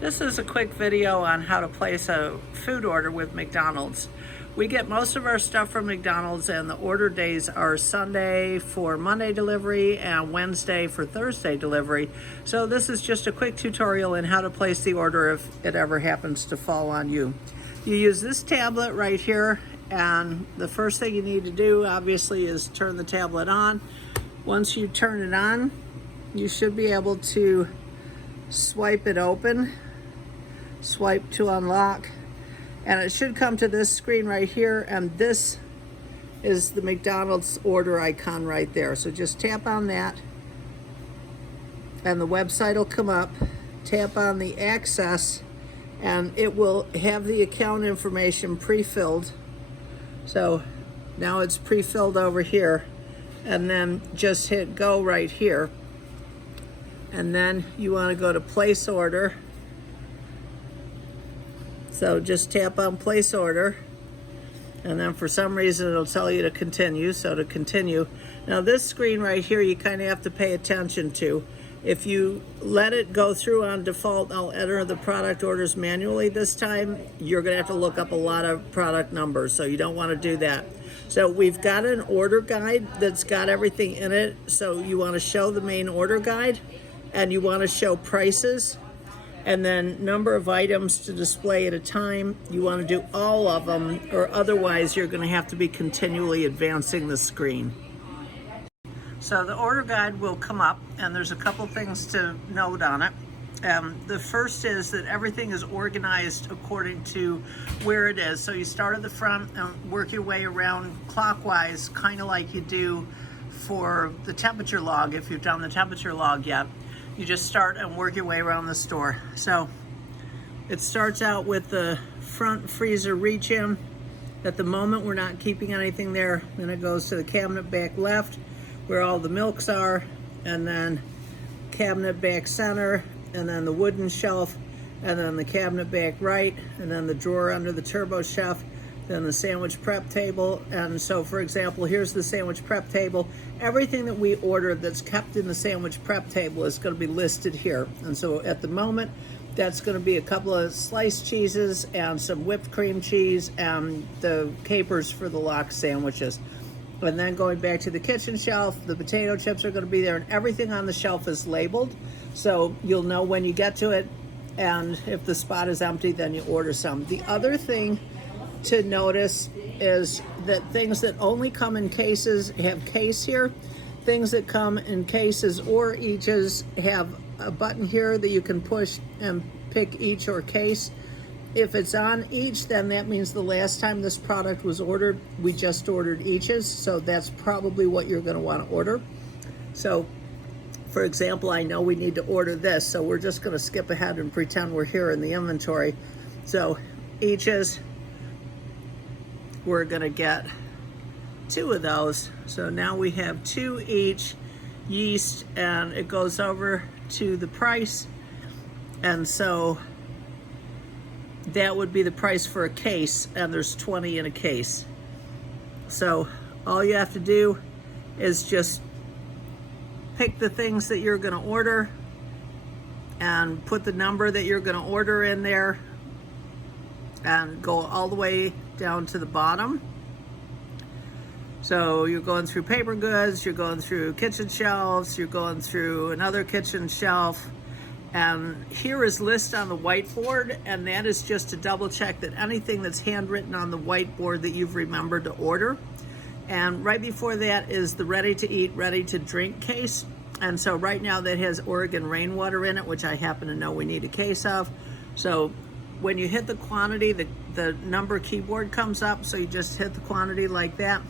This is a quick video on how to place a food order with McDonald's. We get most of our stuff from McDonald's, and the order days are Sunday for Monday delivery and Wednesday for Thursday delivery. So this is just a quick tutorial in how to place the order if it ever happens to fall on you. You use this tablet right here, and the first thing you need to do obviously is turn the tablet on. Once you turn it on, you should be able to swipe it open, swipe to unlock, and it should come to this screen right here, and this is the McDonald's order icon right there. So just tap on that and the website will come up. Tap on the access and it will have the account information pre-filled. So now it's pre-filled over here, and then just hit go right here. And then you want to go to place order. So just tap on place order, and then for some reason it'll tell you to continue. So to continue, now this screen right here you kind of have to pay attention to. If you let it go through on default, I'll enter the product orders manually this time, you're gonna have to look up a lot of product numbers, so you don't want to do that. So we've got an order guide that's got everything in it. So you want to show the main order guide, and you want to show prices, and then number of items to display at a time. You want to do all of them, or otherwise you're going to have to be continually advancing the screen. So the order guide will come up, and there's a couple things to note on it. The first is that everything is organized according to where it is. So you start at the front and work your way around clockwise, kind of like you do for the temperature log. If you've done the temperature log yet, you just start and work your way around the store. So it starts out with the front freezer reach in. At the moment we're not keeping anything there. Then it goes to the cabinet back left where all the milks are, and then cabinet back center, and then the wooden shelf, and then the cabinet back right, and then the drawer under the turbo chef, then the sandwich prep table. And so for example, here's the sandwich prep table. Everything that we ordered that's kept in the sandwich prep table is going to be listed here. And so at the moment, that's going to be a couple of sliced cheeses and some whipped cream cheese and the capers for the lox sandwiches. And then going back to the kitchen shelf, the potato chips are going to be there, and everything on the shelf is labeled. So you'll know when you get to it, and if the spot is empty, then you order some. The other thing to notice is that things that only come in cases have case here. Things that come in cases or eaches have a button here that you can push and pick each or case. If it's on each, then that means the last time this product was ordered, we just ordered eaches, so that's probably what you're going to want to order. So for example, I know we need to order this, so we're just going to skip ahead and pretend we're here in the inventory. So eaches, we're going to get 2 of those. So now we have 2 each yeast, and it goes over to the price, and so that would be the price for a case, and there's 20 in a case. So all you have to do is just pick the things that you're going to order and put the number that you're going to order in there, and go all the way down to the bottom. So you're going through paper goods, you're going through kitchen shelves, you're going through another kitchen shelf, and here is list on the whiteboard, and that is just to double check that anything that's handwritten on the whiteboard that you've remembered to order. And right before that is the ready to eat, ready to drink case. And so right now that has Oregon rainwater in it, which I happen to know we need a case of. So when you hit the quantity, the number keyboard comes up, so you just hit the quantity like that.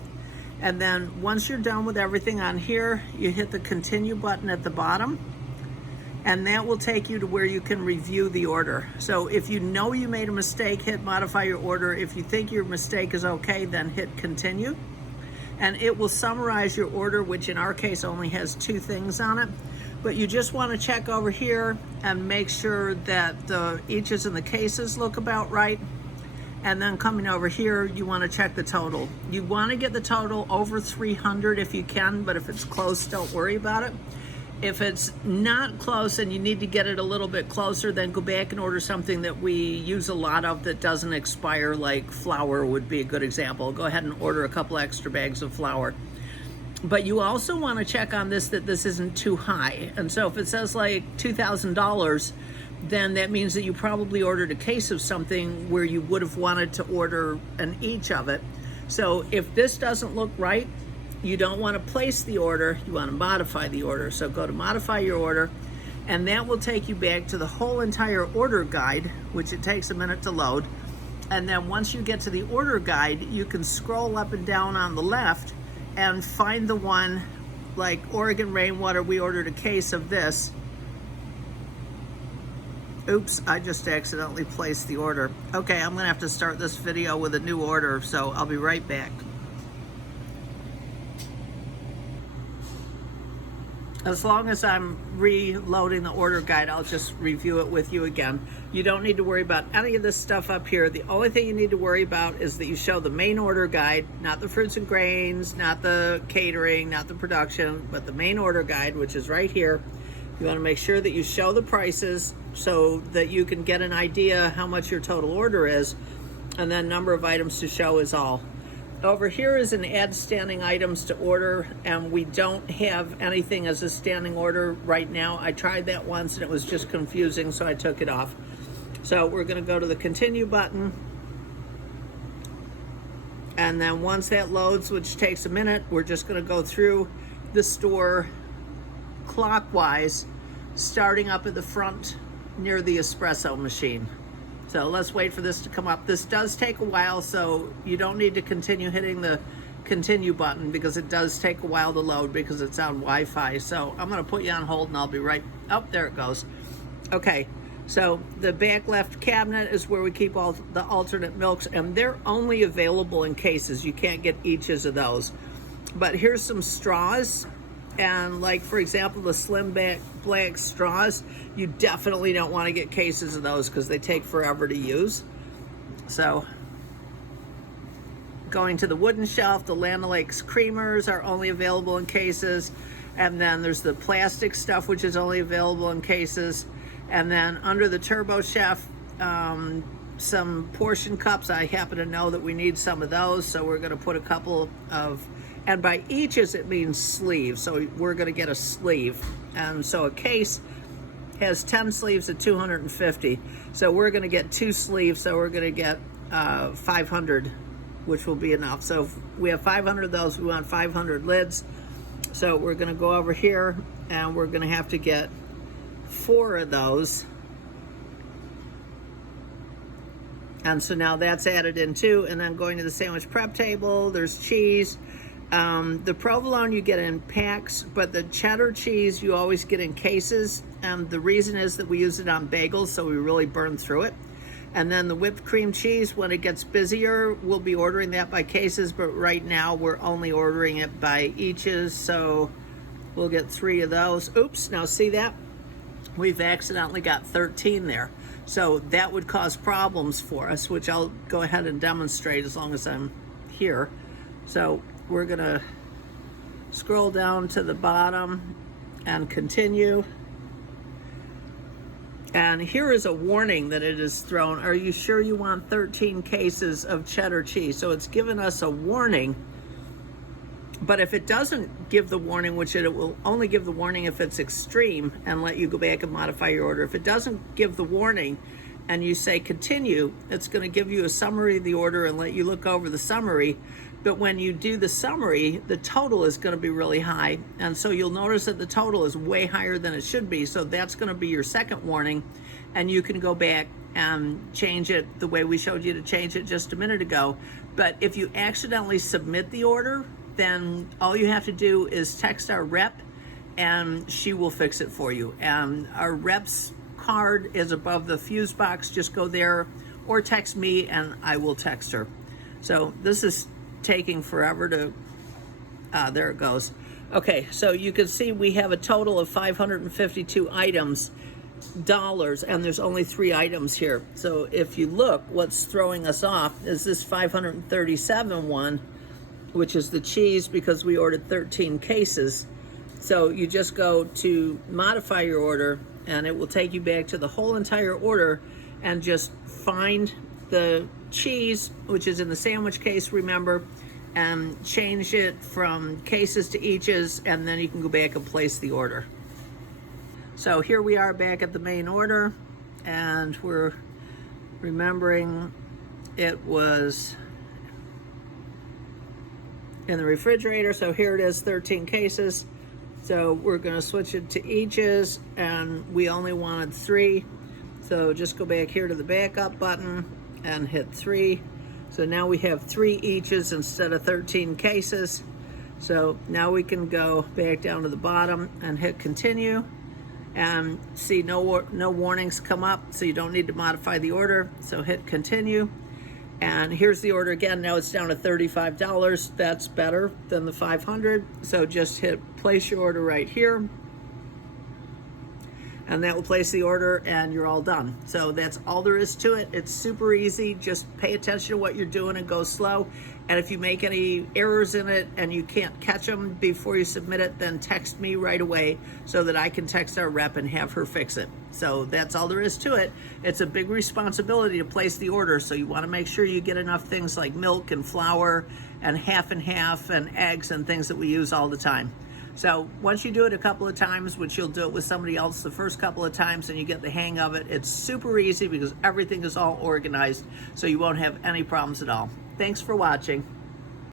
And then once you're done with everything on here, you hit the continue button at the bottom, and that will take you to where you can review the order. So if you know you made a mistake, hit modify your order. If you think your mistake is okay, then hit continue. And it will summarize your order, which in our case only has 2 things on it. But you just want to check over here and make sure that the eaches and the cases look about right. And then coming over here, you want to check the total. You want to get the total over 300 if you can, but if it's close, don't worry about it. If it's not close and you need to get it a little bit closer, then go back and order something that we use a lot of that doesn't expire, like flour would be a good example. Go ahead and order a couple extra bags of flour. But you also want to check on this, that this isn't too high. And so if it says like $2,000, then that means that you probably ordered a case of something where you would have wanted to order an each of it. So if this doesn't look right, you don't want to place the order, you want to modify the order. So go to modify your order, and that will take you back to the whole entire order guide, which it takes a minute to load. And then once you get to the order guide, you can scroll up and down on the left and find the one like Oregon Rainwater. We ordered a case of this. Oops, I just accidentally placed the order. Okay, I'm gonna have to start this video with a new order, so I'll be right back. As long as I'm reloading the order guide, I'll just review it with you again. You don't need to worry about any of this stuff up here. The only thing you need to worry about is that you show the main order guide, not the fruits and grains, not the catering, not the production, but the main order guide, which is right here. You want to make sure that you show the prices so that you can get an idea how much your total order is, and then number of items to show is all. Over here is an add standing items to order, and we don't have anything as a standing order right now. I tried that once and it was just confusing, so I took it off. So we're going to go to the continue button, and then once that loads, which takes a minute, we're just going to go through the store clockwise, starting up at the front near the espresso machine. So let's wait for this to come up. This does take a while, so you don't need to continue hitting the continue button because it does take a while to load because it's on Wi-Fi. So I'm gonna put you on hold and I'll be right, oh, there it goes. Okay, so the back left cabinet is where we keep all the alternate milks, and they're only available in cases. You can't get eaches of those. But here's some straws. And like, for example, the slim black straws, you definitely don't want to get cases of those because they take forever to use. So going to the wooden shelf, the Land O'Lakes creamers are only available in cases. And then there's the plastic stuff, which is only available in cases. And then under the Turbo Chef, some portion cups. I happen to know that we need some of those, so we're going to put a couple of, and by eaches it means sleeves, so we're going to get a sleeve. And so a case has 10 sleeves at 250, so we're going to get 2 sleeves, so we're going to get 500, which will be enough. So if we have 500 of those, we want 500 lids. So we're going to go over here and we're going to have to get 4 of those. And so now that's added in too. And then going to the sandwich prep table, there's cheese. The provolone you get in packs, but the cheddar cheese you always get in cases. And the reason is that we use it on bagels, so we really burn through it. And then the whipped cream cheese, when it gets busier, we'll be ordering that by cases, but right now we're only ordering it by eaches, so we'll get 3 of those. Oops, now see that? We've accidentally got 13 there. So that would cause problems for us, which I'll go ahead and demonstrate as long as I'm here. So we're gonna scroll down to the bottom and continue. And here is a warning that it is thrown. Are you sure you want 13 cases of cheddar cheese? So it's given us a warning, but if it doesn't give the warning, which it will only give the warning if it's extreme and let you go back and modify your order. If it doesn't give the warning and you say continue, it's going to give you a summary of the order and let you look over the summary. But when you do the summary, the total is going to be really high. And so you'll notice that the total is way higher than it should be. So that's going to be your second warning. And you can go back and change it the way we showed you to change it just a minute ago. But if you accidentally submit the order, then all you have to do is text our rep and she will fix it for you. And our rep's card is above the fuse box. Just go there or text me and I will text her. So this is taking forever to, there it goes. Okay, so you can see we have a total of 552 items, dollars, and there's only 3 items here. So if you look, what's throwing us off is this 537 one, which is the cheese, because we ordered 13 cases. So you just go to modify your order, and it will take you back to the whole entire order, and just find the cheese, which is in the sandwich case, remember, and change it from cases to eaches, and then you can go back and place the order. So here we are back at the main order, and we're remembering it was in the refrigerator. So here it is, 13 cases. So we're going to switch it to eaches, and we only wanted 3. So just go back here to the backup button and hit 3. So now we have 3 eaches instead of 13 cases. So now we can go back down to the bottom and hit continue, and see no warnings come up, so you don't need to modify the order. So hit continue, and here's the order again. Now it's down to $35. That's better than the $500. So just hit place your order right here, and that will place the order, and you're all done. So that's all there is to it. It's super easy. Just pay attention to what you're doing and go slow. And if you make any errors in it and you can't catch them before you submit it, then text me right away so that I can text our rep and have her fix it. So that's all there is to it. It's a big responsibility to place the order, so you want to make sure you get enough things like milk and flour and half and eggs and things that we use all the time. So once you do it a couple of times, which you'll do it with somebody else the first couple of times, and you get the hang of it, it's super easy because everything is all organized, so you won't have any problems at all. Thanks for watching.